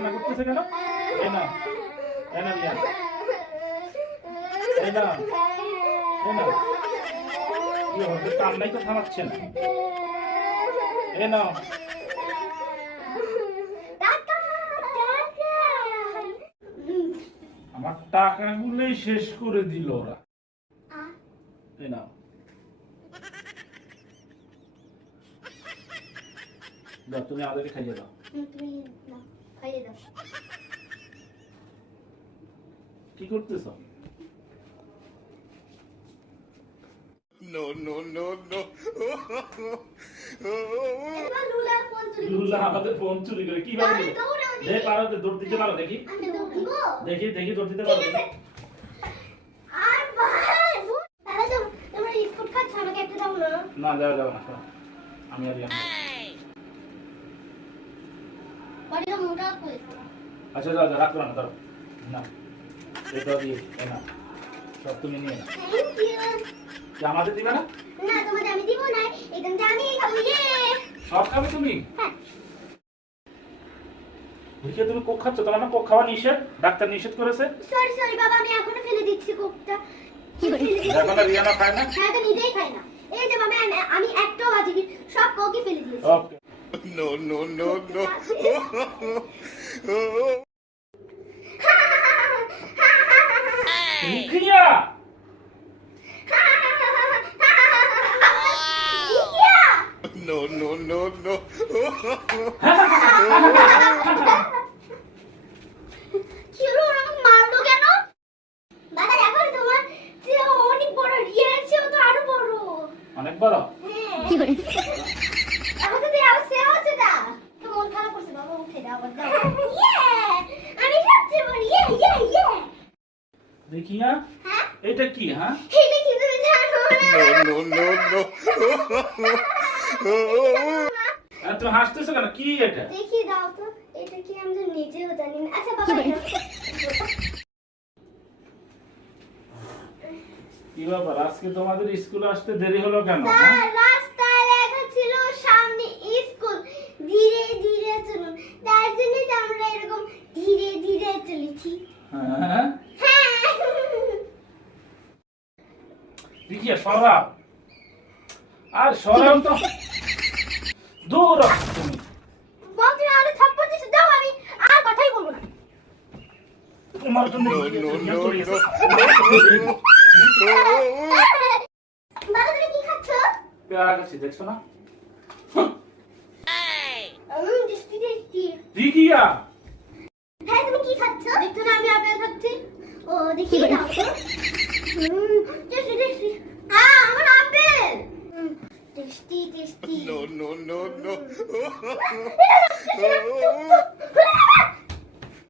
কান্না করতেছে কেন? এই না রিয়া, এই না কি হচ্ছে? কান্নাই তো থামাচ্ছে না। এই না আমার টাকাগুলোই শেষ করে দিল ওরা। এই না তুমি আমাদেরকে খাইয়ে দাও। কি করতেছ? লুলা আমাদের ফোন চুরি করে কিভাবে পারো? দৌড় দিতে পারো? দেখি দৌড় দিতে পারো? না যাও না, আমি আর আচ্ছা যাও রাখো না, ধরো না, এটা দিয়ে না, সব তুমি নিয়ে নাও। আমাদের দিবে না? না তোমাদের আমি দিব না, এখানটা আমি খাবো। সব খাবে তুমি? হ্যাঁ। বুঝিয়ে তুমি কোক খাচ্ছ? তোমার না কোক খাওয়া নিষেধ, ডাক্তার নিষেধ করেছে। সরি বাবা, আমি এখনো ফেলে দিচ্ছি কোকটা। কি করে? দেখো না রিয়ানা খায় না? হ্যাঁ, তো নিজেই খায় না। এই যে বাবা, আমি একটাও বাজি সব কোকই ফেলে দিয়েছি। ওকে। নো রিয়া no কি হলো? আমাকে মারলো কেন? বাবা দেখো, তোমার যে অনেক বড় রিয়া আছে, ও তো আরো বড়। অনেক বড়? কি করে? আমাকে তো আরো সেও আছে না। তো মন খারাপ করছে বাবা, উঠে দাও আবার দাও। আমি সবচেয়ে বড়। দেখিয়া হ্যাঁ, এটা কি? হ্যাঁ, এটা কি তুমি জানো না? আর তুমি হাসতেছো কেন? কি এটা? দেখি দাও তো, এটা কি? আমি তো নিজেও জানি না। আচ্ছা বাবা, কি ব্যাপার, আজকে তোমাদের স্কুলে আসতে দেরি হলো কেন? রাস্তায় লেখা ছিল সামনে স্কুল, ধীরে ধীরে চলুন। তার জন্য তো আমরা এরকম ধীরে ধীরে চলেছি। হ্যাঁ, হ্যাঁ, দেখিয়া সরাও, আর সরাও তো, দূর তুমি। বলছি না, আরে থাপ্পড় দিছে, দাও, আমি আর কথাই বলবো না। তোমার জন্য বাবা তুমি কি খাচ্ছ? পেয়ারা খাচ্ছি, দেখছো না? টেস্টি। দেখিয়া হ্যাঁ, তুমি কি খাচ্ছ? দেখছো না আমি আপেল খাচ্ছি। ও দেখি দাও তো। টেস্টি। আমার আপেল। টেস্টি। no